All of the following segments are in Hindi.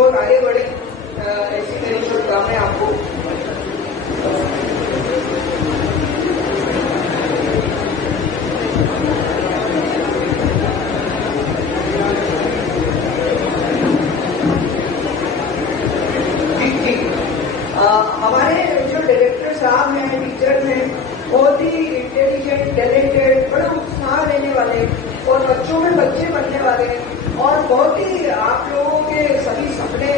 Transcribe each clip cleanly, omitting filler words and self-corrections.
लोग आगे बढ़े, ऐसी मेरी शुभकामनाएं आपको। हमारे जो डायरेक्टर साहब हैं, टीचर्स हैं, बहुत ही इंटेलिजेंट, टैलेंटेड, बड़ा उत्साह देने वाले और बच्चों में बच्चे बनने वाले और बहुत ही आप लोगों के सभी सपने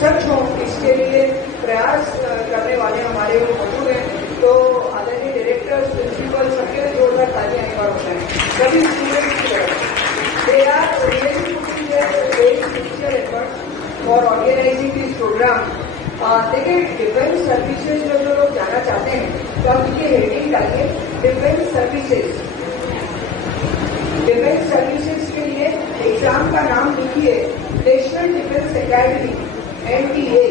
सच हों इसके लिए प्रयास करने वाले हमारे वो मौजूद हैं। तो आदरणीय डायरेक्टर्स, प्रिंसिपल, सबके लिए जोरदार तालियां एक बार होता है। सभी students they are really putting their very sincere efforts for organising this programme. देखिए, डिफेंस सर्विसेज में जो लोग जाना चाहते हैं तो आप ये हेडिंग डालिए, डिफेंस सर्विसेज। डिफेंस सर्विसेज के लिए एग्जाम का नाम लिखिए national defence academy, NDA।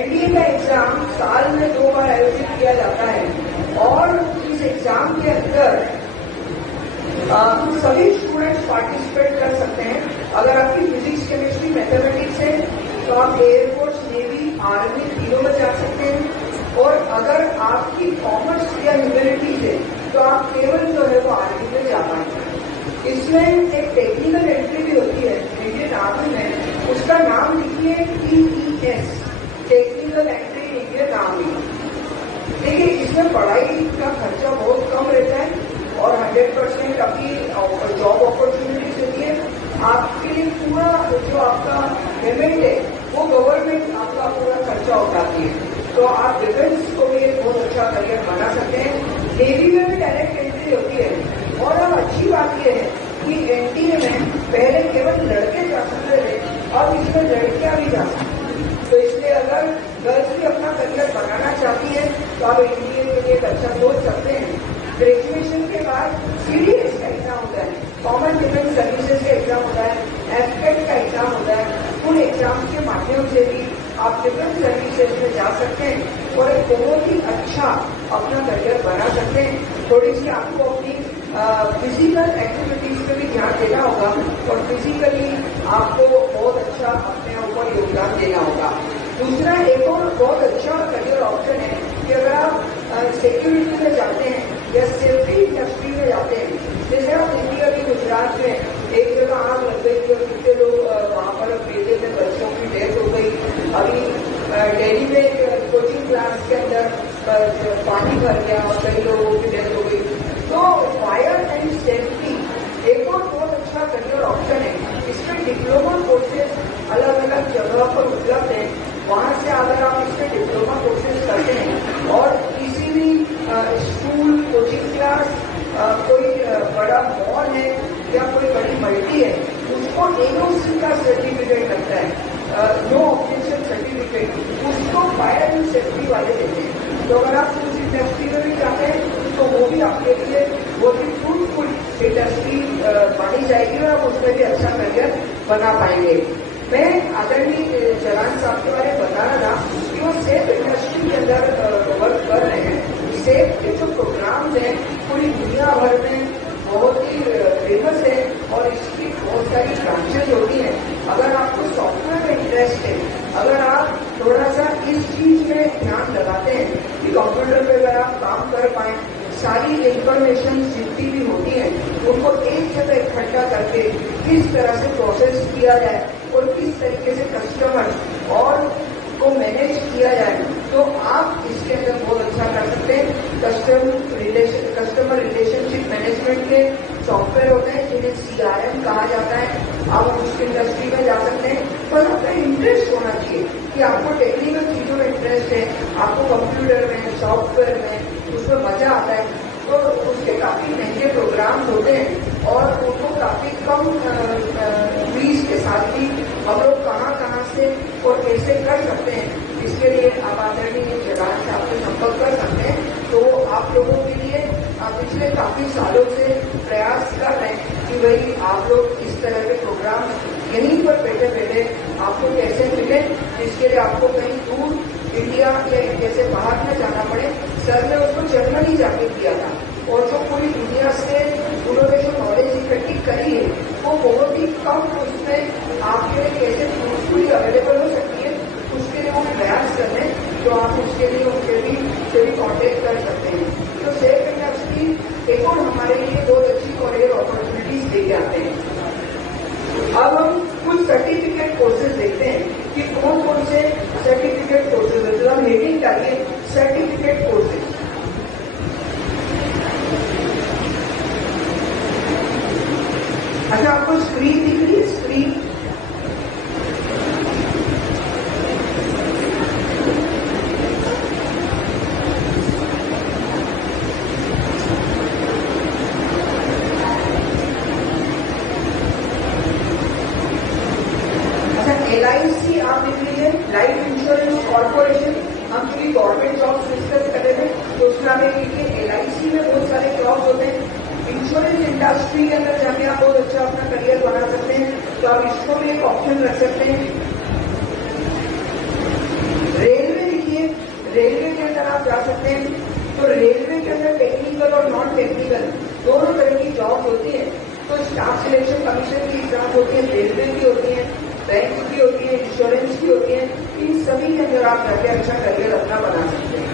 NDA का एग्जाम साल में 2 बार आयोजित किया जाता है और इस एग्जाम के अंदर सभी स्टूडेंट्स पार्टिसिपेट कर सकते हैं। अगर आपकी फिजिक्स, केमिस्ट्री, मैथमेटिक्स है तो आप एयरफोर्स, नेवी, आर्मी तीनों में जा सकते हैं और अगर आपकी कॉमर्स या ह्यूमैनिटीज है तो आप केवल जो है वो आर्मी में जा पाएंगे। इसमें एक टेक्निकल एंट्री भी होती है इंडियन आर्मी में, उसका नाम लिखिए TES, technical entry Indian army. देखिए, इसमें पढ़ाई का खर्चा बहुत कम रहता है और 100% आपकी जॉब अपॉर्चुनिटीज होती है। आपके लिए पूरा जो आपका पेमेंट है वो गवर्नमेंट आपका पूरा खर्चा उठाती है। तो आप डिफेंस को भी एक बहुत अच्छा करियर बना सकते हैं। नेवी में भी डायरेक्ट एंट्री होती है और अब अच्छी बात यह है कि NDA में पहले केवल लड़के जा सकते थे, अब इसमें लड़कियां भी जा सकती हैं। तो इसलिए अगर गर्ल्स भी अपना करियर बनाना चाहती है तो आप NDA के लिए एक अच्छा सोच सकते हैं। ग्रेजुएशन के बाद CDS का एग्जाम होता है, कॉमन डिफेंस सर्विसेज का एग्जाम होता है, एफकेट का एग्जाम होता है। उन एग्जाम के माध्यम से भी आप डिफेंस सर्विसेज में जा सकते हैं और एक बहुत ही अच्छा अपना करियर बना सकते हैं। थोड़ी सी आपको अपनी फिजिकल एक्टिविटीज पे भी ध्यान देना होगा और फिजिकली आपको बहुत अच्छा अपने ऊपर योगदान देना होगा। दूसरा एक और बहुत अच्छा करियर ऑप्शन है कि अगर आप सिक्योरिटी में जाते हैं या सेफ्टी इंडस्ट्री में जाते हैं, जैसे आप इंडिया की गुजरात में एक जगह आग लग गई थी और कितने लोग वहां पर बेटे थे, बच्चों की डेथ हो गई। अभी दिल्ली में कोचिंग क्लास के अंदर पानी भर गया और कई लोगों की डेथ हो गई। तो फायर एंड सेफ्टी एक और बहुत अच्छा करियर ऑप्शन है। इसमें डिप्लोमा कोर्सेज अलग अलग जगह पर उपलब्ध है, वहां से अगर आप इसमें डिप्लोमा कोर्सेज करते हैं और किसी भी स्कूल, कोचिंग क्लास, कोई बड़ा मॉल है या कोई बड़ी मल्टी है, उसको NOC का सर्टिफिकेट लगता है, नो ऑब्जेक्शन सर्टिफिकेट, उसको फायर एंड सेफ्टी वाले देते हैं। तो अगर आप उस इंडस्ट्री में भी जाते हैं तो वो भी आपके लिए बहुत ही फ्रूटफुल इंडस्ट्री मानी जाएगी और आप उसमें भी अच्छा करियर बना पाएंगे। मैं आदरणीय जलान साहब के बारे में बता रहा था कि वो सेफ इंडस्ट्री के अंदर वर्क कर रहे हैं। सेफ के जो प्रोग्राम्स हैं पूरी दुनिया भर में बहुत ही फेमस है और इसकी बहुत सारी ब्रांचेज होती हैं। अगर आपको सॉफ्टवेयर में इंटरेस्ट है, अगर आप थोड़ा सा इस चीज में ध्यान लगाते हैं कि कंप्यूटर पे अगर आप काम कर पाए, सारी इंफॉर्मेशन जितनी भी होती है उनको एक जगह इकट्ठा करके किस तरह से प्रोसेस किया जाए और किस तरीके से कस्टमर और को मैनेज किया जाए, तो आप इसके अंदर बहुत अच्छा कर सकते हैं। कस्टमर रिलेशनशिप मैनेजमेंट के सॉफ्टवेयर होते हैं जिन्हें CRM कहा जाता है। आप उस इंडस्ट्री में जा सकते हैं, पर आपका इंटरेस्ट होना चाहिए कि आपको टेक्निकल चीजों में इंटरेस्ट है, आपको कंप्यूटर में, सॉफ्टवेयर में उसमें मजा आता है। तो उसके काफी महंगे प्रोग्राम्स होते हैं और उनको काफी कम फीस के साथ भी हम लोग कहाँ से और कैसे कर सकते हैं, इसके लिए आप आदरणीय जलान साहब से संपर्क कर सकते हैं। तो आप लोगों के लिए पिछले काफी सालों से प्रयास कर रहे हैं कि भाई आप लोग इस तरह के प्रोग्राम यहीं पर बैठे बैठे आपको कैसे मिले, जिसके लिए आपको कहीं दूर इंडिया या इंडिया से बाहर न जाना पड़े। सर ने उसको जर्मनी जाके किया था और जो पूरी दुनिया से उन्होंने जो नॉलेज इकट्ठी करी है वो बहुत ही कम उसमें आपके लिए कैसे फ्रूटफुली अवेलेबल कोर्सेज देखते हैं कि कौन कौन से सर्टिफिकेट कोर्सेज है। तो हम हेडिंग डालिए सर्टिफिकेट कोर्सेज। अच्छा, आपको स्क्रीन दिख रही है? स्क्रीन LIC आप देख लीजिए, लाइफ इंश्योरेंस कॉर्पोरेशन। हम पूरी गवर्नमेंट जॉब डिस्कस कर रहे थे, तो उसमें आप देखिए LIC में बहुत सारे जॉब्स होते हैं। इंश्योरेंस इंडस्ट्री के अंदर जाके आप बहुत अच्छा अपना करियर बना सकते हैं, तो आप इसको भी एक ऑप्शन रख सकते हैं। रेलवे देखिए, रेलवे के अंदर आप जा सकते हैं। तो रेलवे के अंदर टेक्निकल और नॉन टेक्निकल दोनों तरह की जॉब होती है। तो स्टाफ सिलेक्शन कमीशन की एग्जाम होती है, रेलवे की होती है, बैंक की होती है, इंश्योरेंस की होती है। इन सभी के अंदर आप जाके अच्छा करियर अपना बना सकते हैं।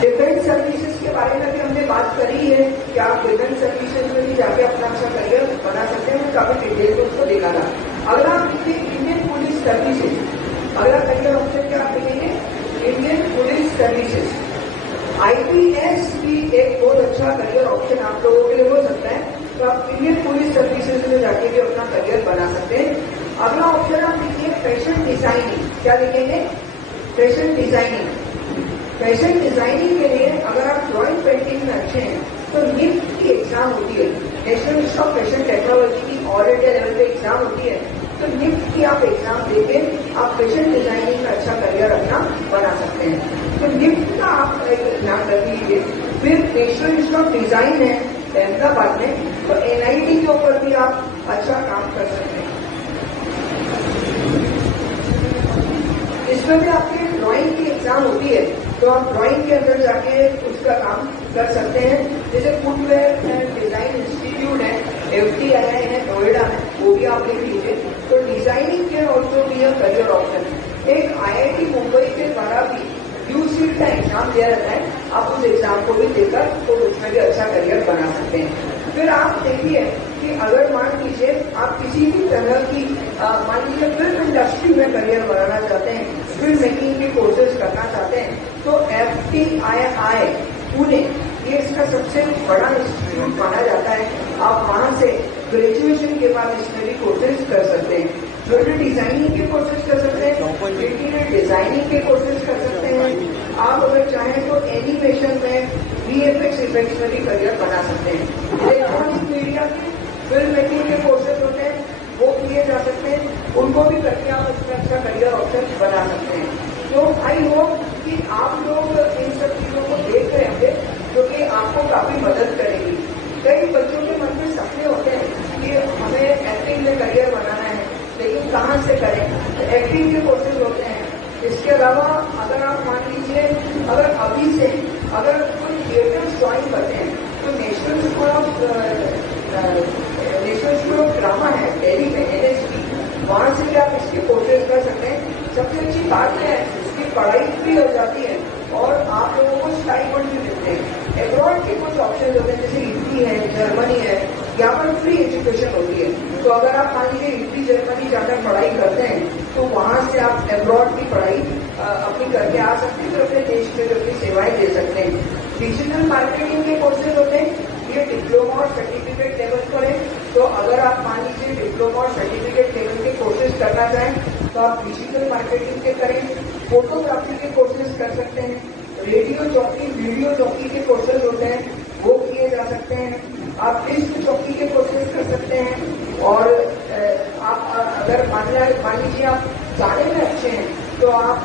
डिफेंस सर्विसेज के बारे में भी हमने बात करी है कि आप डिफेंस सर्विसेज में भी जाके अपना अच्छा करियर बना सकते हैं। काफी डिटेल में उसको देखा था। अगर आप देखिए इंडियन पुलिस सर्विसेज, अगला करियर ऑप्शन क्या आप देखेंगे? Indian police services. IPS भी एक बहुत अच्छा करियर ऑप्शन आप लोगों के लिए हो सकता है। तो आप इंडियन पुलिस सर्विसेज में जाके भी अपना करियर बना सकते हैं। अगला ऑप्शन आप देखिए फैशन डिजाइनिंग। क्या लिखेंगे? Fashion designing. फैशन डिजाइनिंग के लिए अगर आप ड्राइंग पेंटिंग में अच्छे हैं तो NIFT की एग्जाम होती है, national institute of fashion technology की ऑल इंडिया लेवल पे एग्जाम होती है। तो NIFT की आप एग्जाम देके आप फैशन डिजाइनिंग में अच्छा करियर अपना बना सकते हैं। तो NIFT का आप एक ध्यान रख लीजिए। फिर नेशनल इंस्टीट्यूट ऑफ डिजाइन है अहमदाबाद में, तो NIT के ऊपर भी आप अच्छा काम कर सकते हैं। इसमें भी आपकी ड्राइंग की एग्जाम होती है, तो आप ड्राइंग के अंदर जाके उसका काम कर सकते हैं। जैसे फुटवेयर एंड डिजाइन इंस्टीट्यूट है, FTII है नोएडा में, वो भी आप देख लीजिए। तो डिजाइनिंग के ऑल्सो भी करियर ऑप्शन। एक IIT मुंबई के द्वारा भी UCET का एग्जाम दिया जाता है, आप उस एग्जाम को भी देकर तो उसमें भी अच्छा करियर बना सकते हैं। फिर आप देखिए कि अगर मान लीजिए आप किसी भी तरह की मान लीजिए फिल्म इंडस्ट्री में करियर बनाना चाहते हैं, फिल्म मेकिंग के कोर्सेज करना चाहते हैं, तो FTII पुणे ये इसका सबसे बड़ा इंस्टीट्यूट माना जाता है। आप वहां से ग्रेजुएशन के बाद इसमें भी कोर्सेज कर सकते हैं। ज्वेलरी डिजाइनिंग के कोर्सेज कर सकते हैं, इंटीरियर डिजाइनिंग के कोर्सेज कर सकते हैं। आप अगर चाहें तो एनिमेशन में VFX इफेक्ट्स में भी करियर बना सकते हैं। इलेक्ट्रॉनिक मीडिया के फिल्म मेकिंग के कोर्सेज होते हैं, वो किए जा सकते हैं, उनको भी करके आप उसमें अच्छा करियर ऑप्शन बना सकते हैं। तो आई होप कि आप लोग इन सब चीजों को देख रहे होंगे, जो कि आपको काफी मदद करेगी। कई बच्चों के मन में सपने होते हैं कि हमें एक्टिंग में करियर बनाना है, लेकिन कहाँ से करें? तो एक्टिंग के कोर्सेज होते हैं। इसके अलावा अगर आप मान लीजिए अगर अभी से अगर कोई थिएटर ज्वाइन करते हैं, तो नेशनल स्कूल ऑफ ड्रामा है दिल्ली में, NSD, वहां से भी आप इसके कोर्सेज कर सकते हैं। सबसे अच्छी बात है इसकी पढ़ाई फ्री हो जाती है और आप लोगों को स्टाइपेंड भी मिलते हैं। अब्रॉड के कुछ ऑप्शन होते हैं, जैसे इटली है, जर्मनी है, यहाँ पर फ्री एजुकेशन होती है। तो अगर आप मान लीजिए इटली जर्मनी जाकर पढ़ाई करते हैं, तो वहां से आप अब्रॉड की पढ़ाई अपनी करके आ सकते हैं, तो अपने देश में भी अपनी सेवाएं दे सकते हैं। डिजिटल मार्केटिंग के कोर्सेज होते हैं, ये डिप्लोमा और सर्टिफिकेट लेवल पर है। तो अगर आप मान लीजिए डिप्लोमा और सर्टिफिकेट लेवल के कोर्सेज करना चाहें, तो आप डिजिटल मार्केटिंग के करें। फोटोग्राफी के कोर्सेज कर सकते हैं, रेडियो जॉकी, वीडियो जॉकी के कोर्सेज होते हैं, वो किए जा सकते हैं। आप डिस्क जॉकी के कोर्सेज कर सकते हैं। और आप अगर मान लीजिए आप गाने में अच्छे हैं, तो आप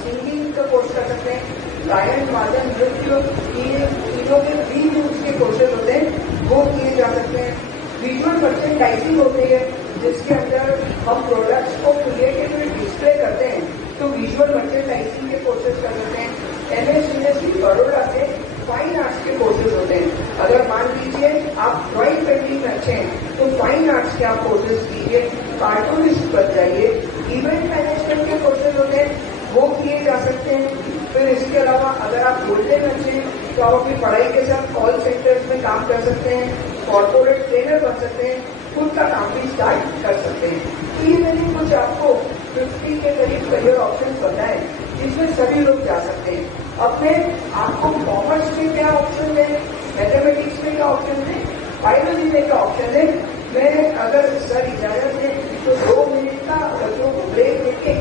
सिंगिंग का कोर्स कर सकते हैं। गायन, वादन, नृत्य, तीनों के फ्री यूज के कोर्सेज होते हैं, वो किए जा सकते हैं। विजुअल मर्चेंडाइजिंग होती है, जिसके अंदर हम प्रोडक्ट्स को क्रिएटिवली डिस्प्ले करते हैं, तो विजुअल मर्चेंडाइजिंग के कोर्सेज कर सकते हैं। MS यूनिवर्सिटी बड़ौदा से फाइन आर्ट्स के कोर्सेज होते हैं। अगर मान लीजिए आप ड्राइंग पेंटिंग में अच्छे हैं, तो फाइन आर्ट्स के आप कोर्सेज कीजिए, कार्टूनिस्ट बन जाइए। इवेंट मैनेजमेंट के कोर्सेज होते हैं, वो किए जा सकते हैं। फिर इसके अलावा अगर आप बोलते में अच्छे हैं, तो आप अपनी पढ़ाई के साथ कॉल सेंटर्स में काम कर सकते हैं। कॉर्पोरेट ट्रेनर बन सकते हैं, खुद का काम भी स्टार्ट कर सकते हैं। ये मैंने कुछ आपको 50 के करीब करियर ऑप्शन बताए जिसमें सभी लोग जा सकते हैं। अब मैं आपको कॉमर्स में क्या ऑप्शन है, मैथमेटिक्स में क्या ऑप्शन है, बायोलॉजी में क्या ऑप्शन है, मैं अगर सर इजाजत है तो 2 मिनट का बच्चों को ब्रेक देके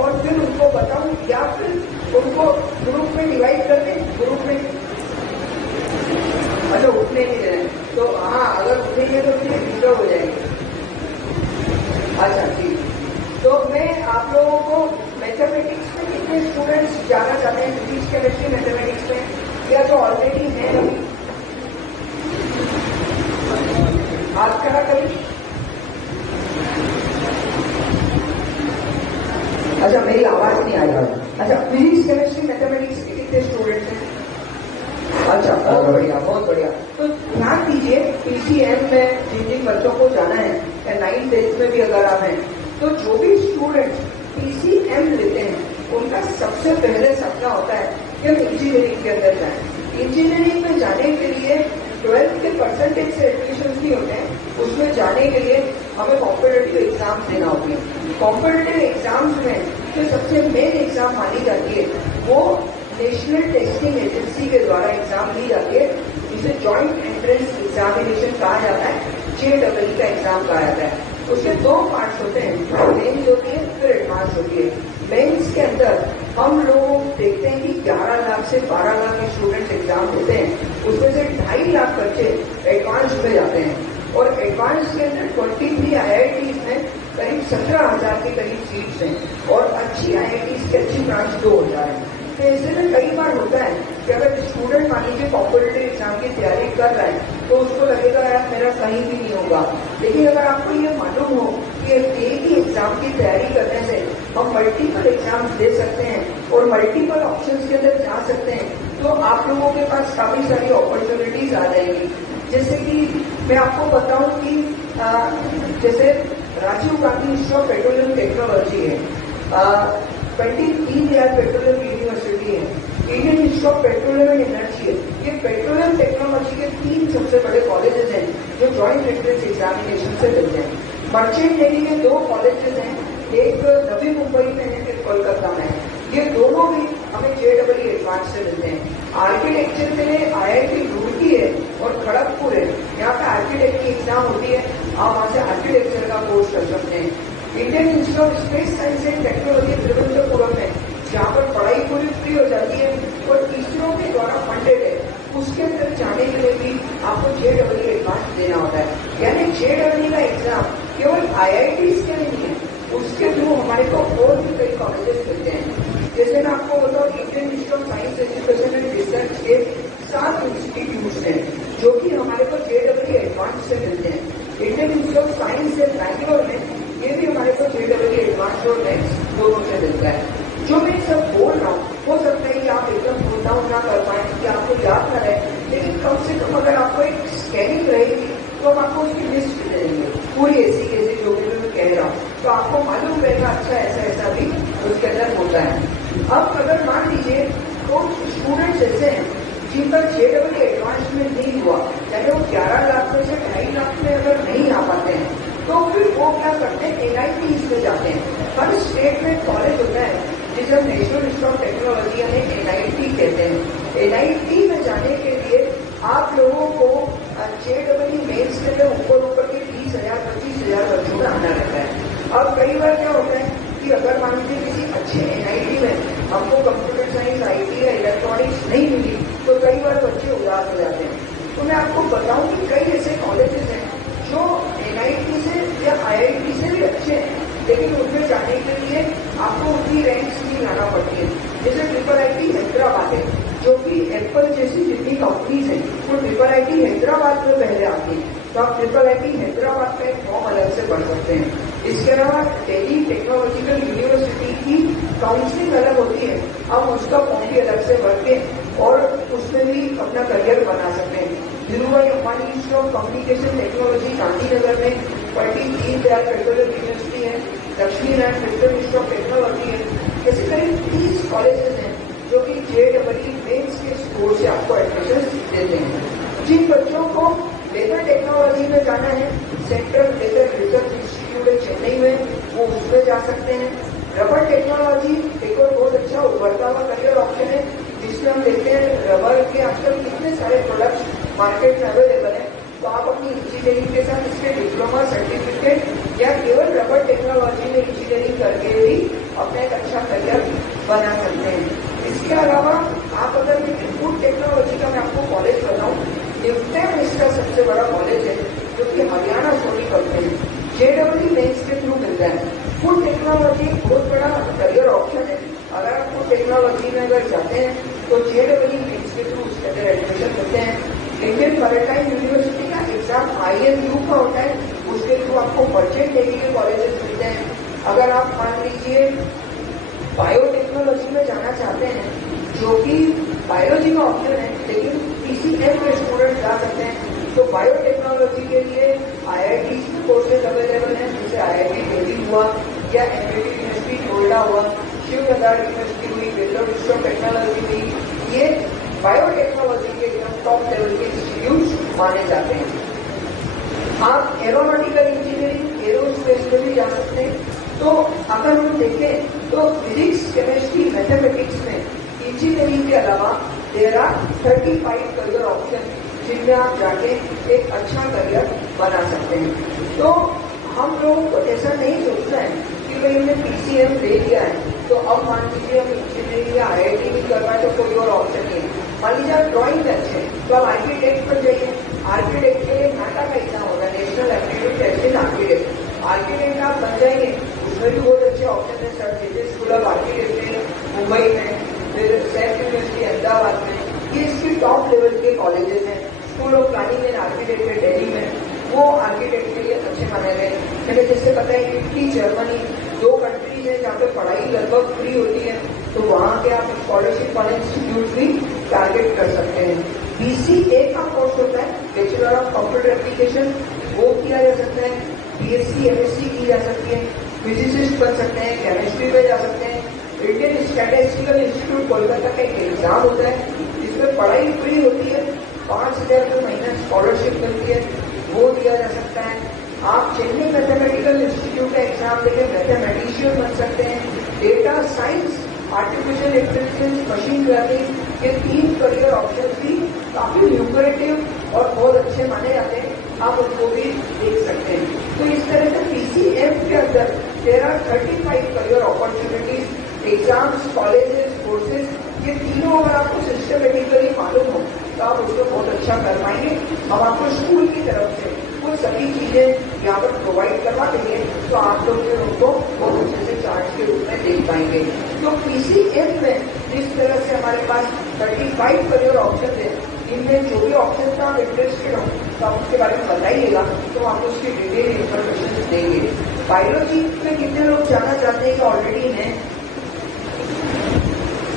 और फिर उनको बताऊं या फिर उनको ग्रुप में डिवाइड करके ग्रुप में अच्छा उठने नहीं दे रहे तो हाँ अगर उठेंगे तो फिर डिस्टर्ब हो जाएंगे। अच्छा ठीक, तो मैं आप लोगों को मैथमेटिक्स में कितने स्टूडेंट्स जाना चाहते हैं, फिजिक्स केमिस्ट्री मैथमेटिक्स में, या तो ऑलरेडी है अभी हाथ खड़ा करें। अच्छा मेरी आवाज नहीं आ रहा है। अच्छा फिजिक्स केमिस्ट्री मैथमेटिक्स के कितने स्टूडेंट्स हैं? अच्छा बहुत बढ़िया बहुत बढ़िया। तो ध्यान दीजिए पीसीएम में जिन जिन बच्चों को जाना है या 9th 10th में भी अगर आप हैं तो जो भी स्टूडेंट्स पीसीएम लेते हैं उनका सबसे पहले सपना होता है कि हम इंजीनियरिंग के अंदर जाएं। इंजीनियरिंग में जाने के लिए 12th के परसेंटेज से एडमिशन भी होते हैं, उसमें जाने के लिए हमें कॉम्पिटिटिव एग्जाम देना होती है। कॉम्पिटिटिव एग्जाम्स में जो सबसे मेन एग्जाम मानी जाती है वो नेशनल टेस्टिंग एजेंसी के द्वारा एग्जाम ली जाती है, जिसे जॉइंट एंट्रेंस एग्जामिनेशन कहा जाता है, जेईई का एग्जाम कहा जाता है। उसके 2 पार्ट्स होते हैं, मेंस होती है फिर एडवांस होती है। मेंस के अंदर हम लोग देखते हैं कि 11 लाख से 12 लाख के स्टूडेंट्स एग्जाम देते हैं, उसमें से 2.5 लाख बच्चे एडवांस में जाते हैं और एडवांस के अंदर 23 IITs में करीब 17,000 के करीब सीट्स हैं और अच्छी IITs की अच्छी ब्रांच 2,000 है। तो ऐसे में कई बार होता है कि अगर स्टूडेंट मान लीजिए कॉम्पिटिटिव एग्जाम की तैयारी कर रहा है तो उसको लगेगा यार मेरा कहीं भी नहीं होगा। लेकिन अगर आपको ये मालूम हो कि एक ही एग्जाम की तैयारी करने से हम मल्टीपल एग्जाम दे सकते हैं और मल्टीपल ऑप्शंस के अंदर जा सकते हैं, तो आप लोगों के पास काफी सारी अपॉर्चुनिटीज आ जाएंगी। जैसे कि मैं आपको बताऊं कि जैसे Rajiv Gandhi institute of petroleum technology है, 23 ईयर पेट्रोलियम यूनिवर्सिटी है, Indian institute of petroleum and energy है। ये पेट्रोलियम टेक्नोलॉजी के 3 सबसे बड़े कॉलेजेस हैं जो जॉइंट एंट्रेंस एग्जामिनेशन से मिलते हैं। मर्चेंट नेवी के 2 कॉलेजेस हैं, एक नवी मुंबई में है, एक कोलकाता में है। ये दोनों भी हमें जेईई एडवांस से मिलते हैं। आर्किटेक्चर के लिए IIT रुड़की है और खड़गपुर है, यहाँ पे आर्किटेक्ट की एग्जाम होती है, आप वहां से आर्किटेक्चर का कोर्स कर सकते हैं। Indian institute of Space Science and Technology Trivendrapuram में, जहाँ पर पढ़ाई पूरी फ्री हो जाती है और इसरो के द्वारा फंडेड है, उसके अंदर जाने के लिए भी आपको जेईई एडवांस देना होता है। यानी जेईई का एग्जाम केवल IITs के लिए नहीं है, उसके थ्रू हमारे को और भी कई कॉलेजेस मिलते हैं। जैसे मैं आपको बताऊँ Indian institute of science education and research के 7 इंस्टीट्यूट हैं जो कि हमारे को जेईई एडवांस से मिलते हैं। इंडियन इंस्टीट्यूट ऑफ साइंस है बैंगलोर में, ये भी हमारे को जेईई एडवांस और नेक्स्ट दोनों से मिलता है। जो मैं सब बोल रहा हूँ हो सकता है कि आप एकदम नोट डाउन ना कर पाए कि आपको याद ना रहे, लेकिन कम से कम अगर आपको एक स्कैनिंग रहेगी तो हम आपको उसकी लिस्ट दे देंगे पूरी ऐसी कैसी जो भी मैं कह रहा हूँ, तो आपको मालूम रहेगा अच्छा ऐसा ऐसा भी उसके अंदर होता है। अब अगर मान लीजिए कुछ स्टूडेंट्स ऐसे हैं जिनका जेईई एडवांस में नहीं हुआ, यानी वो 11 लाख में से 2.5 लाख में अगर नहीं आ पाते हैं, तो फिर वो क्या करते हैं NITs में जाते हैं। हर स्टेट में कॉलेज होता है जिसे हम नेशनल इंस्टीट्यूट ऑफ टेक्नोलॉजी यानी NIT कहते हैं। NIT में जाने के लिए आप लोगों को जेईई मेंस के लिए ऊपर के 20,000 25,000 बच्चों में आना रहता है। अब कई बार क्या होता है कि अगर मान लीजिए किसी अच्छे NIT में हमको कंप्यूटर साइंस IT या इलेक्ट्रॉनिक्स नहीं मिली तो कई बार बच्चे उदास हो जाते हैं। तो मैं आपको बताऊं कि कई ऐसे कॉलेजेस हैं जो NIT से या IIT से भी अच्छे हैं, लेकिन उनमें जाने के लिए आपको उतनी रैंक्स नहीं लाना पड़ती है। जैसे IIIT हैदराबाद है, जो कि एप्पल जैसी जितनी कंपनीज हैं वो IIIT हैदराबाद में पहले आती है, तो आप IIIT हैदराबाद में फॉर्म अलग से भर सकते हैं। इसके अलावा दिल्ली टेक्नोलॉजिकल यूनिवर्सिटी की काउंसलिंग अलग होती है, आप उसका फॉर्म भी अलग से भर के और उसमें भी अपना करियर बना सकते हैं। Dhirubhai Ambani institute of communication technology Gandhinagar में, पंडित दीनदयाल पेट्रोलियम यूनिवर्सिटी है, Lakshmi Narayan petroleum institute of technology है। ऐसे करीब 30 कॉलेजेस हैं जो कि जेईई मेंस के स्कोर से आपको एडमिशन देते हैं। जिन बच्चों को लेजर टेक्नोलॉजी में जाना है, सेंट्रल लेजर रिसर्च इंस्टीट्यूट है चेन्नई में, वो उसमें जा सकते हैं। रबर टेक्नोलॉजी एक और बहुत अच्छा उभरता हुआ करियर ऑप्शन है, जिसमें हम देखते हैं रबर के आजकल कितने सारे प्रोडक्ट्स मार्केट में अवेलेबल है। तो आप अपनी इंजीनियरिंग के साथ इसके डिप्लोमा सर्टिफिकेट या केवल रबर टेक्नोलॉजी में इंजीनियरिंग करके भी अपना एक अच्छा करियर बना सकते हैं। इसके अलावा आप अगर इनपुट टेक्नोलॉजी का मैं आपको कॉलेज बताऊं, निफ्टेम इसका सबसे बड़ा कॉलेज है जो कि हरियाणा सोनीपत में JEE मेंस के थ्रू मिलता है। फूड टेक्नोलॉजी बहुत बड़ा करियर ऑप्शन है। अगर आप फूड टेक्नोलॉजी में अगर जाते हैं तो JEE मेंस के थ्रू उसके अंदर एडमिशन होते हैं। इंडियन मैरीटाइम यूनिवर्सिटी का एग्जाम IMU का होता है, उसके थ्रू आपको मर्चेंट नेवी के कॉलेजेस मिलते हैं। अगर आप मान लीजिए बायोटेक्नोलॉजी में जाना चाहते हैं, जो कि बायोलॉजी का ऑप्शन है, लेकिन PCM में स्टूडेंट जा सकते हैं, तो बायोटेक्नोलॉजी के लिए IIT कोर्सेज अवेलेबल हैं, जैसे IIT दिल्ली हुआ या MIT यूनिवर्सिटी नोएडा हुआ, शिव गंगार यूनिवर्सिटी हुई, वेल्लोर इंस्टीट्यूट ऑफ टेक्नोलॉजी हुई। ये बायोटेक्नोलॉजी के एकदम टॉप लेवल के इंस्टीट्यूट माने जाते हैं। आप एरोनॉटिकल इंजीनियरिंग, एरोस्पेस में भी जा सकते हैं। तो अगर हम देखें तो फिजिक्स, केमिस्ट्री, मैथमेटिक्स में इंजीनियरिंग के अलावा देयर आर 35 करियर ऑप्शन, जिनमें आप जाके एक अच्छा करियर बना सकते हैं। तो हम लोगों को ऐसा नहीं सोचना है कि भाई हमने PCM ले लिया है तो अब मान लीजिए हम इंजीनियरिंग या IIT भी कर पाए तो कोई और ऑप्शन नहीं है। मान लीजिए आप ड्रॉइंग में अच्छे तो आप आर्किटेक्ट पर जाइए। आर्किटेक्ट के लिए नाटा का एग्जाम होगा, नेशनल एप्टीट्यूड टेस्ट इन आर्किटेक्ट। आर्किटेक्ट आप बन जाएंगे, उसमें भी बहुत अच्छे ऑप्शन है। Sir JJ school of architect Mumbai में, फिर सेंट यूनिवर्सिटी अहमदाबाद में, ये इसकी टॉप लेवल के कॉलेजेस हैं। School of planning and architecture Delhi में, वो आर्किटेक्ट के लिए अच्छे माने गए। मैंने जैसे पता है इटली, जर्मनी 2 कंट्रीज है जहाँ पे पढ़ाई लगभग फ्री होती है, तो वहाँ के आप स्कॉलरशिप वाले इंस्टीट्यूट भी टारगेट कर सकते हैं। BCA का कोर्स होता है, बैचलर ऑफ कंप्यूटर एप्लीकेशन, वो किया जा सकता है। BSc MSc की जा सकती है। फिजिसिस्ट बन सकते हैं, केमिस्ट्री पे जा सकते हैं। इंडियन स्टैटिस्टिकल इंस्टीट्यूट कोलकाता का एक एग्जाम होता है जिसमें पढ़ाई फ्री होती है, 5,000 रुपये महीना स्कॉलरशिप मिलती है, वो दिया जा सकता है। आप चेन्नई मैथमेटिकल इंस्टीट्यूट का एग्जाम देके मैथमेटिशियन बन सकते हैं। Data science, artificial intelligence, machine learning, ये 3 करियर ऑप्शन भी काफी ल्यूक्रेटिव और बहुत अच्छे माने जाते हैं, आप उनको भी देख सकते हैं। तो इस तरह से PCM के अंदर there are 35 career opportunities, exams, colleges, courses, ये तीनों अगर आपको सिस्टमेटिकली मालूम हो तो आप उसको बहुत अच्छा कर पाएंगे। अब आपको स्कूल की तरफ से वो सभी चीजें यहाँ पर प्रोवाइड करवा देंगे, तो आप लोग फिर उनको बहुत अच्छे से चार्ट के रूप में देख पाएंगे। तो PCM में जिस तरह से हमारे पास 35 करियर ऑप्शन है, इनमें जो भी ऑप्शन में आप इंटरेस्टेड हो तो आप उसके बारे में बताइएगा, तो आप उसकी डिटेल इन्फॉर्मेशन देंगे। बायोलॉजी में कितने लोग जाना चाहते हैं कि ऑलरेडी हैं?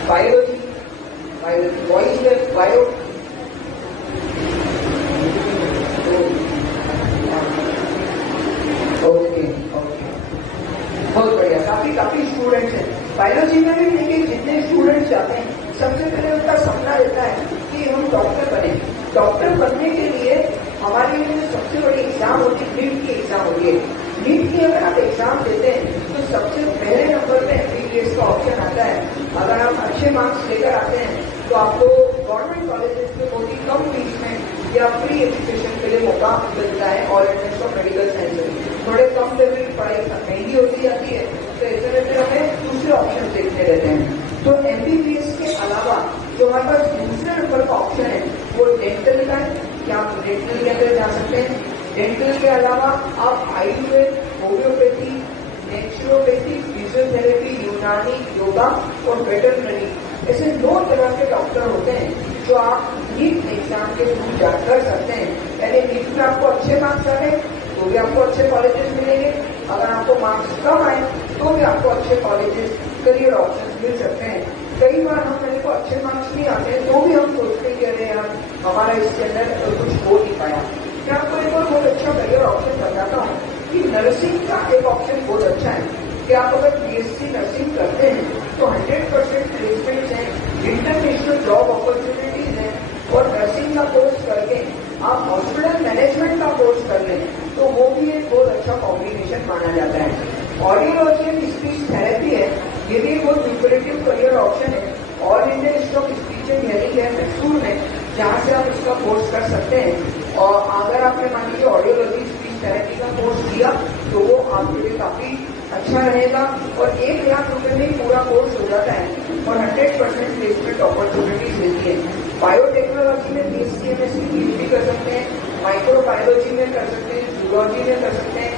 बायोलॉजी बॉयज में बायो, ओके, बहुत बढ़िया, काफी स्टूडेंट्स हैं। बायोलॉजी में भी देखिए जितने स्टूडेंट्स जाते हैं, सबसे पहले उनका सपना रहता है कि हम डॉक्टर बने। डॉक्टर बनने के लिए हमारे लिए सबसे बड़ी एग्जाम होती है, नीट की एग्जाम होती है। नीट की अगर आप एग्जाम देते हैं तो सबसे पहले नंबर पे MBBS का ऑप्शन आता है। अगर आप अच्छे मार्क्स लेकर आते हैं तो आपको गवर्नमेंट कॉलेजेस में बहुत ही कम फीस में या फ्री एजुकेशन के लिए मौका मिलता है। All India of medical science थोड़े कम लेवल की पढ़ाई महंगी होती जाती है, तो ऐसे में फिर हमें दूसरे ऑप्शन देखते रहते हैं। तो MBBS के अलावा जो हमारे पास दूसरे नंबर का ऑप्शन है वो डेंटल का है, कि आप डेंटल के अंदर जा सकते हैं। डेंटल के अलावा आप आयुर्वेद, होम्योपैथी, नेचुरोपैथी, फिजियोथेरेपी, यूनानी, योगा और वेटरनरी, ऐसे 9 तरह के डॉक्टर होते हैं जो आप नीट एग्जाम के थ्रू कर सकते हैं। यानी नीट में आपको अच्छे मार्क्स आ रहे तो भी आपको अच्छे कॉलेजेस मिलेंगे, अगर आपको मार्क्स कम आए तो भी आपको अच्छे कॉलेजेस, करियर ऑप्शन मिल सकते हैं। कई बार हम मेरे को अच्छे मार्क्स नहीं आते हैं तो भी हम सोचते हैं कि अरे यार हमारा इसके अंदर कुछ हो नहीं पाया। मैं आपको एक और बहुत अच्छा करियर ऑप्शन बताता हूँ कि नर्सिंग का एक ऑप्शन बहुत अच्छा है कि आप अगर BSc नर्सिंग करते हैं तो 100% प्लेसमेंट है, इंटरनेशनल जॉब अपॉर्चुनिटीज है, और नर्सिंग का कोर्स करके आप हॉस्पिटल मैनेजमेंट का कोर्स कर लें तो वो भी एक बहुत अच्छा कॉम्बिनेशन माना जाता है। ऑडियोलॉजी एंड स्पीच थेरेपी है, ये भी एक बहुत ल्यूक्रेटिव करियर ऑप्शन है। All India institute of speech and hearing है मैसूर में, जहाँ से आप इसका कोर्स कर सकते हैं। और अगर आपने मान लीजिए ऑडियोलॉजी स्पीच थेरेपी का कोर्स किया तो वो आपके लिए काफी अच्छा रहेगा और 1 लाख रुपए में पूरा कोर्स हो जाता है और 100% प्लेसमेंट अपॉर्चुनिटीज मिलती है। बायोटेक्नोलॉजी में बीएससी एमएससी पीएचडी कर सकते हैं, माइक्रोबायोलॉजी में कर सकते हैं, जूलॉजी में कर सकते हैं,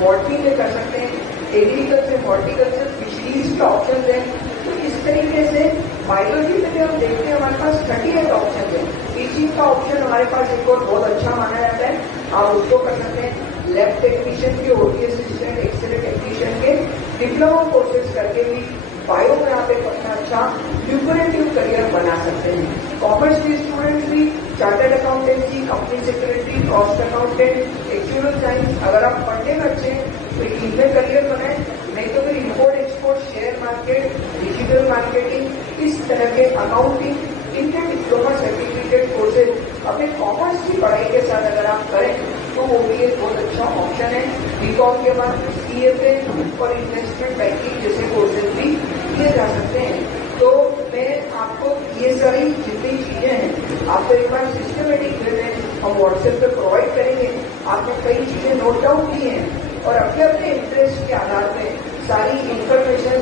बॉटनी में कर सकते हैं, एग्रीकल्चर, हॉर्टिकल्चर, फिशरीज के ऑप्शन है। तो इस तरीके से बायोलॉजी में भी हम देखते हैं हमारे पास 38 ऑप्शन है। टीचिंग का ऑप्शन हमारे पास एक और बहुत अच्छा माना जाता है, आप उसको कर सकते हैं। लैब टेक्नीशियन के, ओटी असिस्टेंट, एक्सरे टेक्नीशियन के डिप्लोमा कोर्सेज करके भी बायो में आप एक अपना अच्छा ल्यूक्रेटिव करियर बना सकते हैं। कॉमर्स के स्टूडेंट्स भी chartered accountancy, company secretary, cost accountant, actual science, अगर आप पढ़ने में अच्छे तो इनमें करियर बनाए, नहीं तो फिर import export, share market, digital marketing, इस तरह के अकाउंटिंग, इनके डिप्लोमा सर्टिफिकेट कोर्सेज अपने कॉमर्स की पढ़ाई के साथ अगर आप करें तो वो भी एक बहुत अच्छा ऑप्शन है। बीकॉम के बाद सीएफए और इन्वेस्टमेंट बैंकिंग जैसे कोर्सेज भी किए जा सकते हैं। तो मैं आपको ये सारी जितनी चीजें हैं आपको एक बार सिस्टमेटिक वे में हम व्हाट्सएप पे प्रोवाइड करेंगे। आपने कई चीजें नोट डाउन की हैं और अपने अपने इंटरेस्ट के आधार पर सारी इंफॉर्मेशन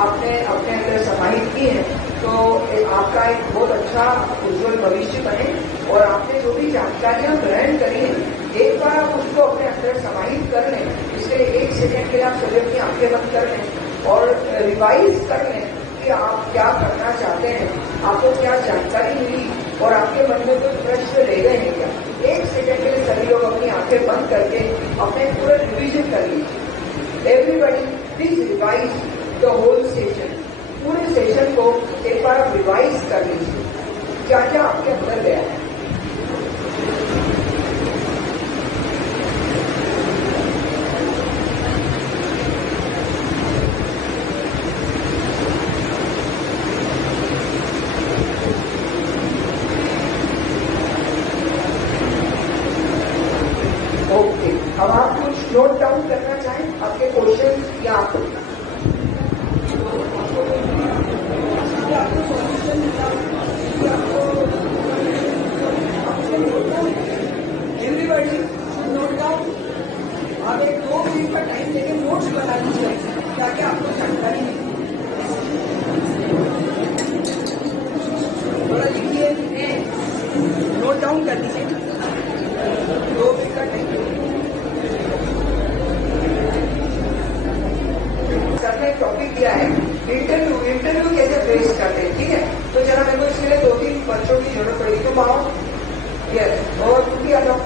आपने अपने अंदर समाहित की है, तो आपका एक बहुत अच्छा उज्जवल भविष्य बने। और आपने जो भी जानकारियां ग्रहण करी हैं एक बार आप उसको अपने अंदर समाहित कर लें। इसके लिए 1 सेकेंड के लिए आप सभी अपनी आंखें बंद कर लें और रिवाइज कर लें कि आप क्या करना चाहते हैं, आपको क्या जानकारी मिली और आपके मन में कुछ प्रश्न रह गए हैं क्या। 1 सेकेंड के लिए सभी लोग अपनी आंखें बंद करके अपने पूरा रिविजन कर लीजिए। Everybody please revise the whole session. पूरे सेशन को एक बार आप रिवाइज कर लीजिए, क्या क्या आपके अंदर गया है। ओके, अब आप कुछ नोट डाउन करना चाहें आपके क्वेश्चन या आपको एवरीबॉडी नोट डाउन। आप एक 2 मिनट का टाइम लेके नोट्स बना लीजिए क्या क्या आपको जानकारी है। थोड़ा लिखिए, नोट डाउन कर लीजिए। 2 मिनट का टाइम सर ने टॉपिक दिया है इंटरव्यू कैसे फेस करते हैं, ठीक है। तो जरा मेरे को इसके लिए 2-3 बच्चों की जरूरत पड़ेगी। तुम आओ, यस, और तुम भी आ जाओ,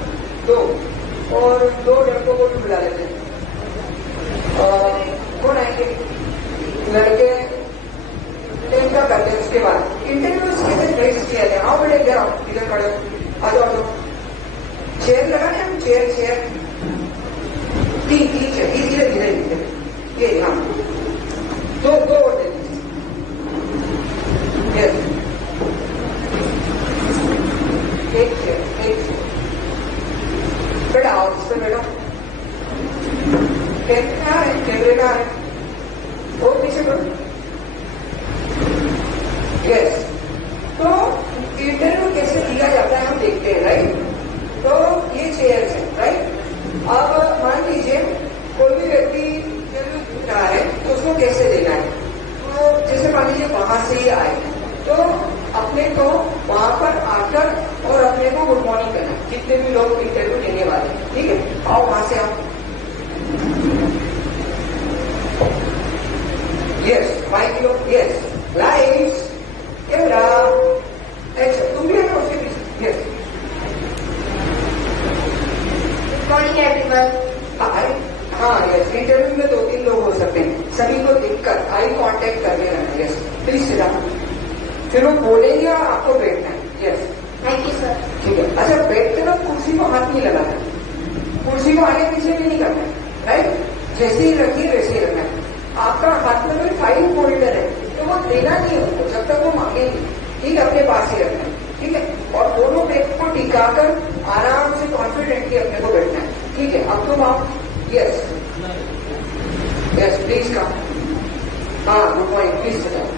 2 और 2 लड़कों को भी बुला लेते हैं। कौन आएंगे लड़के, क्या करते हैं उसके बाद इंटरव्यू कैसे फेस किया जाए। आओ बेटे, इधर आओ, इधर खड़े आ जाओ। चेयर लगाने हम, चेयर 3 धीरे धीरे ये हाँ 2 और दे यस, एक बेटा आओ, इस पर बैठो। कैमरे कहाँ है, और पीछे करो। यस, तो इंटरव्यू कैसे दिया जाता है हम देखते हैं, राइट। तो ये चेयर्स है, राइट। अब मान लीजिए कोई भी व्यक्ति इंटरव्यू रहा है तो उसको कैसे देना है। तो जैसे मान लीजिए वहां से ही आए तो अपने को वहां पर आकर और अपने को गुड मॉर्निंग करना, जितने भी लोग इंटरव्यू लेने वाले हैं, ठीक है। आओ वहां से आओ, यस, माइक लो, यस, लाइट्स, कैमरा, एक्शन। तुम भी आना उसके पीछे, यस। Morning everyone. हाँ यस, इंटरव्यू में 2-3 लोग हो सकते हैं, सभी को देखकर आई कांटेक्ट करके रहना। Yes, please sit down. फिर वो बोलेंगे और आपको बैठना है। Yes, thank you sir. ठीक है, अच्छा बैठते ना कुर्सी को हाथ नहीं लगाना, कुर्सी को आगे पीछे भी नहीं करना है, राइट। जैसे ही रखिए वैसे ही रखना है। आपका हाथ में कोई फाइल फोल्डर है तो वो देना नहीं है उनको जब तक वो मांगेंगे, ठीक है, अपने पास ही रखना है, ठीक है। और दोनों बैग को टिकाकर आराम से कॉन्फिडेंटली अपने को बैठना है, ठीक है। अब तुम आप, यस यस प्लीज कम, हाँ गुड मॉर्निंग, प्लीज बताओ,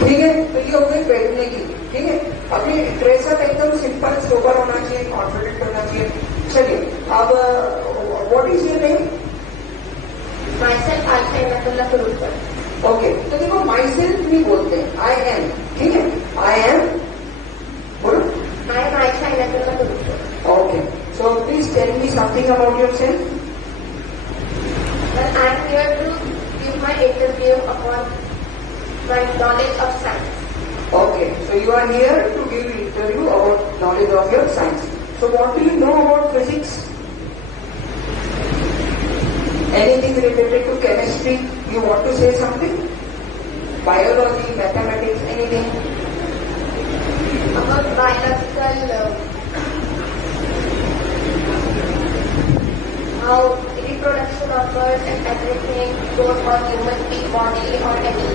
ठीक है। तो ये हो गई बैठने की, ठीक है। अपनी ड्रेस अप एकदम सिंपल सोबर होना चाहिए, कॉन्फिडेंट होना चाहिए। चलिए अब what is your name? Myself Ayesha Inayatullah Kurupar. Okay, तो देखो माई सेल्फ नहीं बोलते हैं, आई एम, ठीक है। आई एम, बोलो। I am Ayesha Inayatullah Kurupar. Okay, so please tell me something about yourself. Well, I am here to give my interview upon my knowledge of science. Okay, so you are here to give interview about knowledge of your science. So what do you know about physics? Anything related to chemistry? You want to say something? Biology, mathematics, anything? About biological, how reproduction occurs and everything goes on human being body or any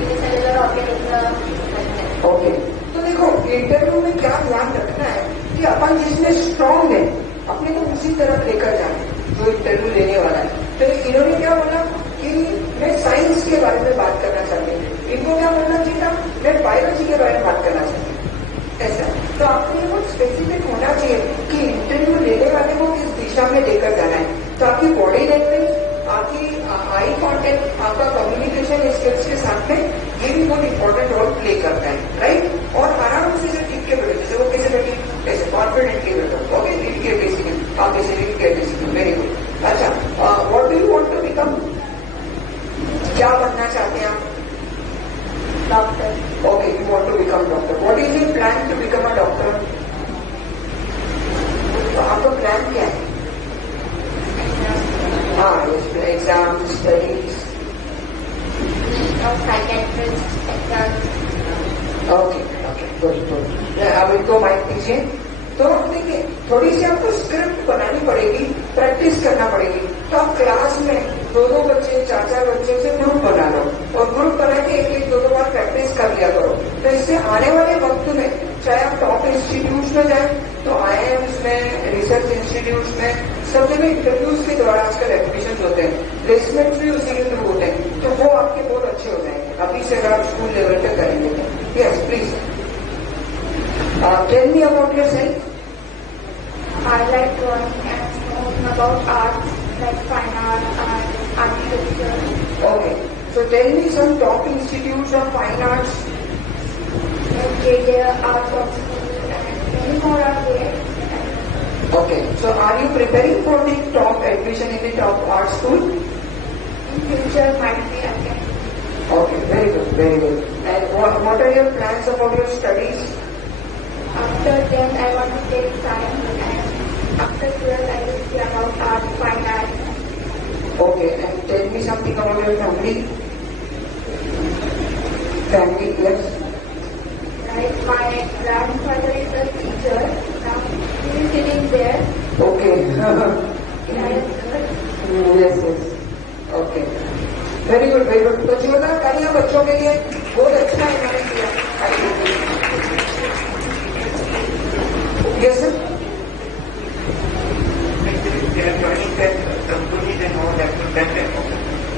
unicellular organism like that. Okay, तो देखो इंटरव्यू में क्या ध्यान रखना है कि अपन जिसमें स्ट्रांग है अपने को उसी तरफ लेकर जाए जो इंटरव्यू लेने वाला है। तो इन्होंने क्या बोला कि मैं साइंस के बारे में बात करना चाहती हूँ, इनको क्या बोलना चाहिए था, मैं बायोलॉजी के बारे में बात करना चाहती हूँ, ऐसा। तो आपको वो स्पेसिफिक होना चाहिए कि इंटरव्यू लेने वाले को किस दिशा में लेकर जाना है। तो आपकी बॉडी लैंग्वेज, आपकी आई कॉन्टेक्ट, आपका कम्युनिकेशन स्किल्स के साथ में ये भी बहुत इंपॉर्टेंट रोल प्ले करता है, राइट। और आराम से जब टिक के बैठे, जैसे वो कैसे बैठी, कैसे कॉन्फिडेंटली बैठो, ओके, रीड के बेसिकली, आप ऐसे रीड के बेसिकली, वेरी गुड। अच्छा, what do you want to become, क्या बनना चाहते हैं आप? Doctor. Okay, you want to become doctor. What is your plan to become a doctor? तो आपका प्लान क्या है? हाँ, exam, studies, Psychiatrist, exams. Okay okay, good good. अब इनको माइक दीजिए। तो देखिए, थोड़ी सी आपको स्क्रिप्ट बनानी पड़ेगी, प्रैक्टिस करना पड़ेगी। तो आप क्लास में दो दो बच्चे, चार चार बच्चे से ग्रुप बना लो और ग्रुप बना के एक एक दो दो बार प्रैक्टिस कर लिया करो। तो इससे आने वाले वक्त में चाहे आप टॉप इंस्टीट्यूट में जाए, तो IIMs में, रिसर्च इंस्टीट्यूट में, सब जगह इंटरव्यूज के द्वारा आजकल एडमिशन होते हैं, प्लेसमेंट भी उसी के थ्रू होते हैं, तो वो आपके बहुत अच्छे हो जाएंगे अभी से अगर आप स्कूल लेवल पे करेंगे तो। Yes please, tell me about yourself. I like drawing and know about arts like fine art and architecture. Okay, so tell me some top institutes of fine arts. Like JJ Art of School and many more are there. Okay, so are you preparing for the top admission in the top art school? In future might be I can. Okay, very good, very good. And what are your plans about your studies? After 10th I want to take science and after 12th I will see about art, fine art. Okay, and tell me something about your family. Family, yes. Like my grandfather is a teacher. Now he is sitting there. Okay. Yes, yes. Okay. Very good, very good. तो जोरदार तालियां बच्चों के लिए, बहुत अच्छा इन्होंने किया। Yes, sir.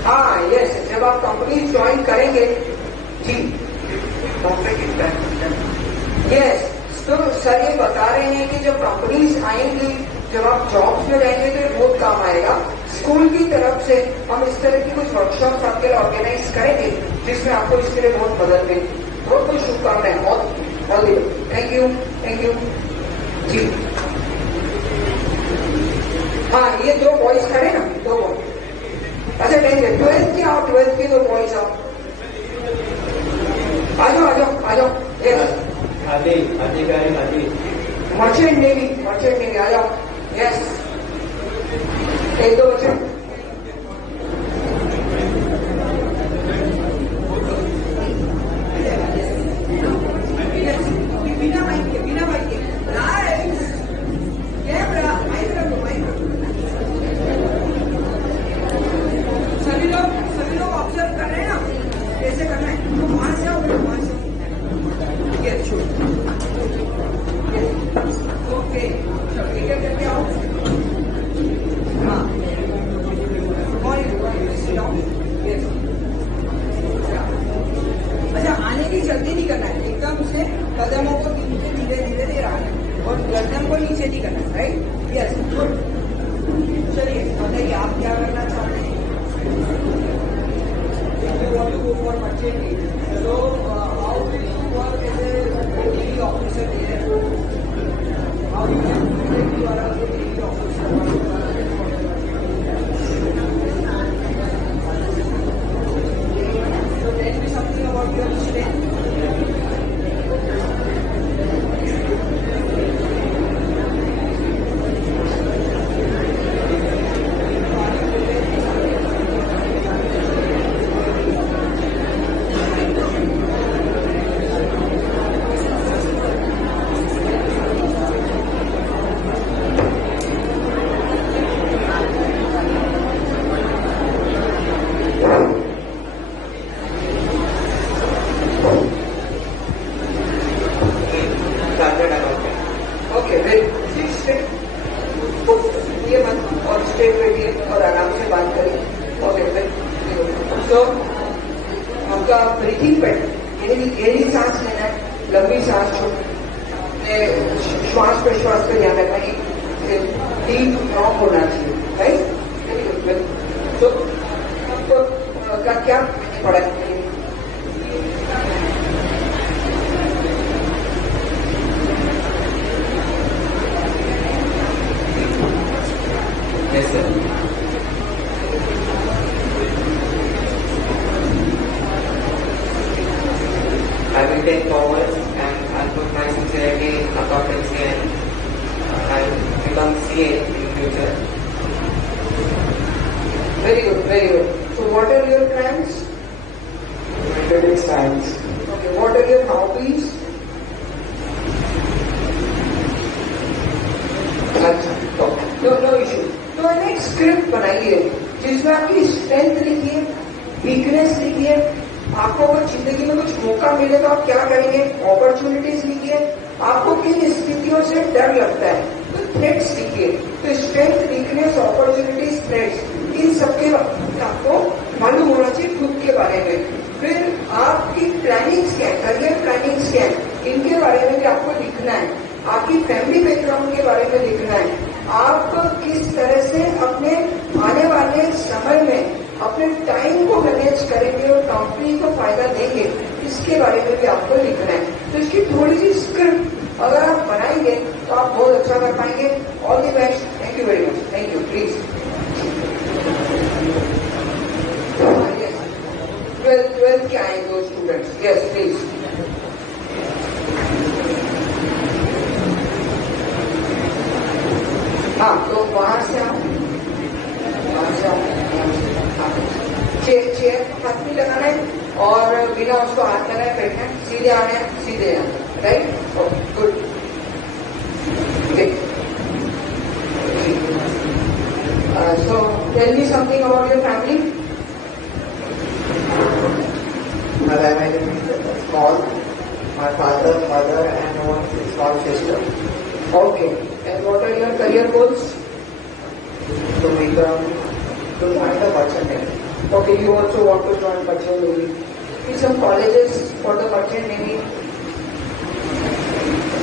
हाँ, यस, जब आप कंपनी ज्वाइन करेंगे जी, यस, तो सर ये बता रहे हैं कि जब कंपनीज आएंगी, जब आप जॉब्स में रहेंगे तो ये बहुत काम आएगा। स्कूल की तरफ से हम इस तरह की कुछ वर्कशॉप आपके लिए ऑर्गेनाइज करेंगे जिसमें आपको इसके लिए बहुत मदद मिलेगी। बहुत बहुत शुभकामनाएं, बहुत थैंक यू, थैंक यू जी। हाँ, ये दो बॉयज खड़े ना, दो बॉयज। अच्छा, 12th की आओ, 12th की दो बॉयज आओ, आ जाओ, आ जाओ, आ जाओ। Yes, merchant navy, merchant navy, आ जाओ। यस, एक दो बच्चे। सभी लोग ऑब्जर्व कर रहे हैं ना, कैसे करना है। तो वहां से आओ, वहां से। for maternity. So, how will you work as a daily officer here? How you can feel like you are a daily officer? So, tell me something about your strength. Okay very straight ये मत और स्ट्रेट बैठिए और आराम से बात करिए. ओके वेरी सो आपका ब्रीथिंग पैटर्न गहरी सांस लेना है, लंबी सांस छोड़ना, श्वास प्रश्वास का ध्यान रखना है, डीप लॉन्ग होना चाहिए. Right very good. तो आपको का क्या पड़ा है? Yes, sir. I will take forward and I'll put my sincerity in accountancy and I'll become CA in future. Very good, very good. So what are your plans? Mathematics, science. Okay, what are your hobbies? अच्छा, नो इशू. तो एक स्क्रिप्ट बनाइए जिसमें आपकी स्ट्रेंथ लिखिए, वीकनेस लिखिए, आपको अगर जिंदगी में कुछ मौका मिले तो आप क्या करेंगे, अपॉर्चुनिटीज लिखिए, आपको किन स्थितियों से डर लगता है तो थ्रेट्स लिखिए. तो स्ट्रेंथ, वीकनेस, अपॉर्चुनिटीज, थ्रेट्स, इन सबके आपको मालूम होना चाहिए खुद के बारे में. फिर आपकी प्लानिंग्स क्या है, करियर प्लानिंग्स क्या है, इनके बारे में भी आपको लिखना है. आपकी फैमिली बैकग्राउंड के बारे में लिखना है. आप किस तरह से अपने आने वाले समय में अपने टाइम को मैनेज करेंगे और कंपनी को फायदा देंगे, इसके बारे में भी आपको लिखना है. तो इसकी थोड़ी सी स्क्रिप्ट अगर आप बनाएंगे तो आप बहुत अच्छा कर पाएंगे. All the best. Thank you very much. Thank you. Please 12 के आए दो स्टूडेंट्स. Yes please. हाँ, तो वहां से आओ, चेयर हाथ में लगाना है और बिना उसको हाथ लगाए बैठना है. सीधे आना है, सीधे आना. Right. Okay good. So tell me something about your family. My family is small. My father, mother, and one small sister. Okay. And what are your career goals? To become, to join the merchant navy. Okay, you also want to join merchant navy. In some colleges for the merchant navy.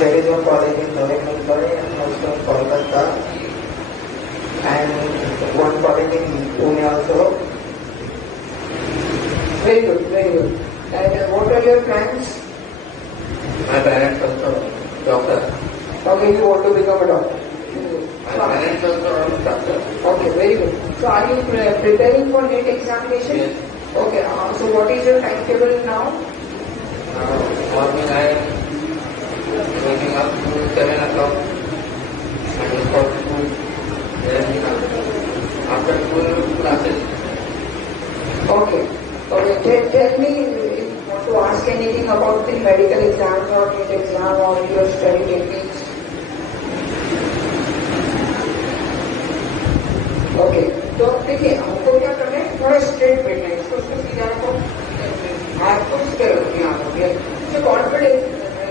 There is one college in Navi Mumbai and also in Kolkata, and one college in Pune also. Very good, very good. And what are your plans? My parents also doctor. Okay, you want to become a doctor. My parents also doctor. Okay, very good. So are you preparing for NET examination? Yes. Okay, so what is your timetable now? Morning I am waking up to 7 o'clock and go to school. Then after school classes. Okay. Okay, tell me if you want to ask anything about the medical exams or NET exam or your study techniques. Okay, तो देखिए हमको क्या करना है, थोड़ा स्ट्रेट बैठना है. इसको सीधा रखो, हाथ को इस तरह रखो, यहाँ रखिए. इससे कॉन्फिडेंस,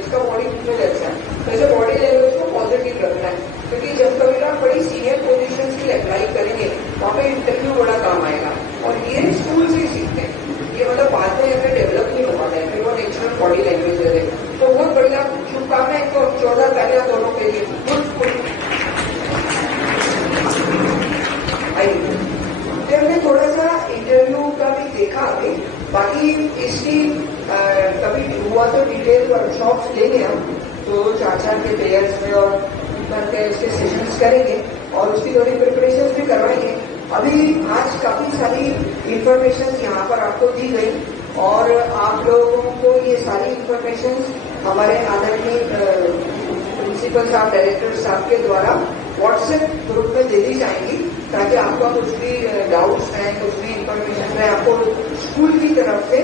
इसका बॉडी बिल्कुल अच्छा है. तो ऐसे बॉडी लैंग्वेज को पॉजिटिव रखना है, क्योंकि जब कभी आप बड़ी सीनियर पोजीशन के लिए अप्लाई करेंगे वहाँ पे इंटरव्यू बड़ा काम आएगा. और ये स्कूल से ही सीखते हैं, ये मतलब बाद में ऐसे डेवलप नहीं हो पाता है. फिर वो नेचुरल बॉडी लैंग्वेज है. तो बहुत बढ़िया शुभकामनाएं. तो 14 पहले बाकी इसकी कभी हुआ तो डिटेल वर्कशॉप्स लेंगे हम, तो 4-4 के पेयर्स में और करके उसके सेशंस करेंगे और उसकी थोड़ी प्रिपरेशन भी करवाएंगे। अभी आज काफी सारी इंफॉर्मेशन यहाँ पर आपको दी गई और आप लोगों को ये सारी इंफॉर्मेशन हमारे आदरणीय प्रिंसिपल साहब, डायरेक्टर साहब के द्वारा व्हाट्सएप ग्रुप में दे दी जाएंगी, ताकि आपका कुछ भी डाउट्स हैं, कुछ भी इंफॉर्मेशन है, आपको स्कूल की तरफ से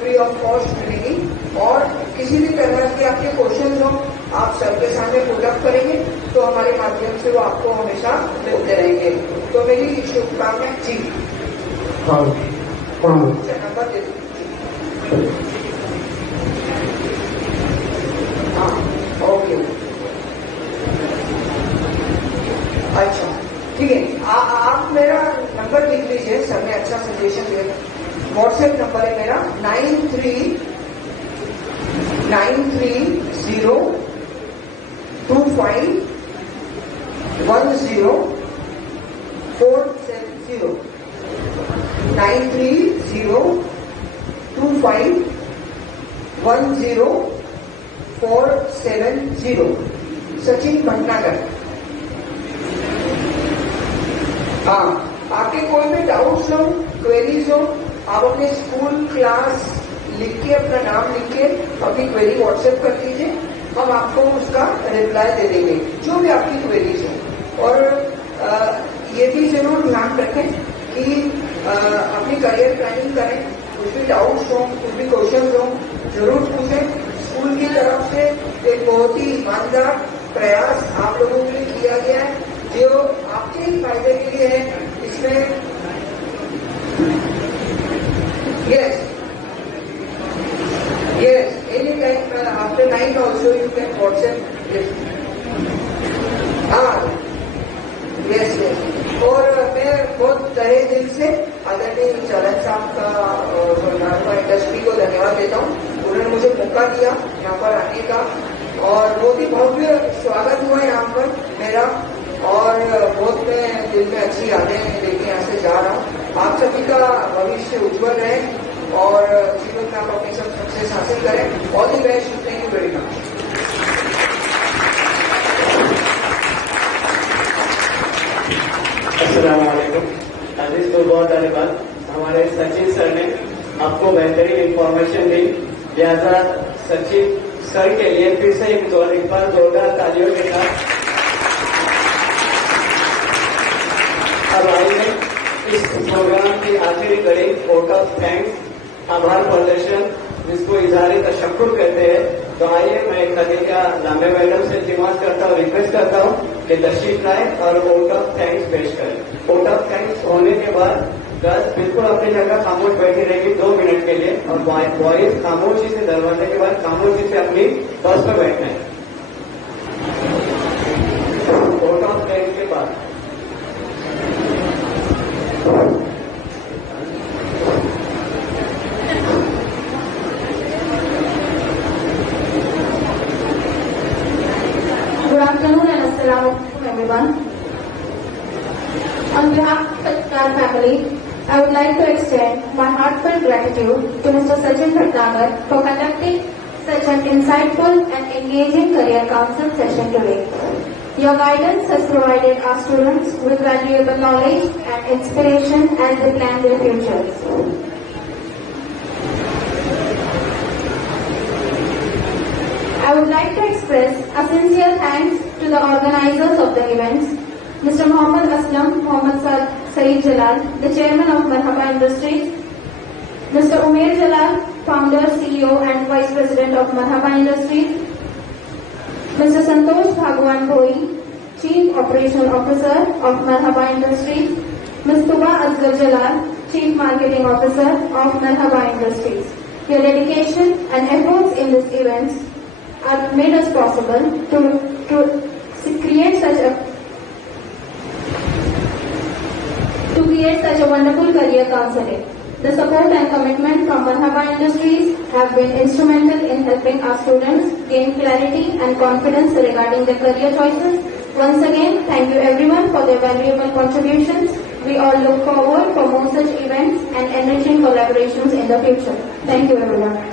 फ्री ऑफ कॉस्ट मिलेगी। और किसी भी तरह के आपके क्वेश्चन हो आप सर के सामने पुट अप करेंगे तो हमारे माध्यम से वो आपको हमेशा मिलते रहेंगे। तो मेरी शुभकामनाएं जी। नंबर दे दीजिए। हाँ, ओके, अच्छा ठीक है। आप मेरा नंबर लिख लीजिए, सर ने अच्छा सजेशन दिया। व्हाट्सएप नंबर है मेरा 9302510470 9302510470 सचिन भटनागर। हाँ, आपके कोई भी डाउट्स हो, क्वेरीज हो, आप अपने स्कूल क्लास लिख के, अपना नाम लिख के अपनी क्वेरी व्हाट्सएप कर दीजिए, हम आपको उसका रिप्लाई दे देंगे, जो भी आपकी क्वेरीज हो। और ये भी जरूर ध्यान रखें कि अपनी करियर प्लानिंग करें, कुछ भी डाउट्स हो, कुछ भी क्वेश्चन हो, जरूर पूछें। स्कूल की तरफ से एक बहुत ही ईमानदार प्रयास आप लोगों के लिए किया गया है, जो आपके ही फायदे के लिए है। इसमें yes, anytime after 9 also you can WhatsApp. Yes. हाँ, yes. और मैं बहुत तहे दिल से आदरणीय चरण साहब का इंडस्ट्री को धन्यवाद देता हूँ। उन्होंने मुझे मौका दिया यहाँ पर आने का और बहुत ही भव्य स्वागत हुआ यहाँ पर मेरा, और बहुत मैं दिल में अच्छी यादें लेके यहाँ से जा रहा हूँ। आप सभी का भविष्य उज्जवल है और जीवन में आप अपनी सब सक्सेस हासिल करें। All the best, thank you very much. अस्सलाम वालेकुम। अजीज को बहुत धन्यवाद। हमारे सचिन सर ने आपको बेहतरीन इंफॉर्मेशन दी, लिहाजा सचिन सर के लिए फिर से एक बार जोरदार तालियों के साथ। अब आइए इस प्रोग्राम की आखिरी कड़ी वोट ऑफ थैंक्स, आभार प्रदर्शन, जिसको इजहार तशक्कुर कहते हैं। तो आइए मैं खदीजा लामे मैडम से इल्तिमास करता हूँ, रिक्वेस्ट करता हूँ कि तशरीफ लाए और वोट ऑफ थैंक्स पेश करें। वोट ऑफ थैंक्स होने के बाद गर्ल्स बिल्कुल अपनी जगह खामोश बैठी रहेगी 2 मिनट के लिए, और बॉयज खामोशी से दरवाजे के बाद खामोशी से अपनी बस पर बैठना है। वोट ऑफ थैंक्स के बाद Good afternoon and assalamu alaikum everyone. On behalf of the Star family, I would like to extend my heartfelt gratitude to Mr. Sachin Bhatnagar for conducting such an insightful and engaging career council session today. Your guidance has provided our students with valuable knowledge and inspiration as they plan their futures. I would like to express a sincere thanks to the organizers of the events, Mr. Mohammad Aslam, Mohammad Saeed Jalal, the chairman of Marhaba Industries, Mr. Umair Jalal, founder, CEO and vice president of Marhaba Industries, Mr. Santosh Bhagwan Bhoi, chief operational officer of Marhaba Industries, Ms. Tuba Asghar Jalal, chief marketing officer of Marhaba Industries. Your dedication and efforts in these events are made us possible to create such a wonderful career counseling. The support and commitment from Marhaba Industries have been instrumental in helping our students gain clarity and confidence regarding their career choices. Once again, thank you everyone for their valuable contributions. We all look forward for more such events and enriching collaborations in the future. Thank you everyone.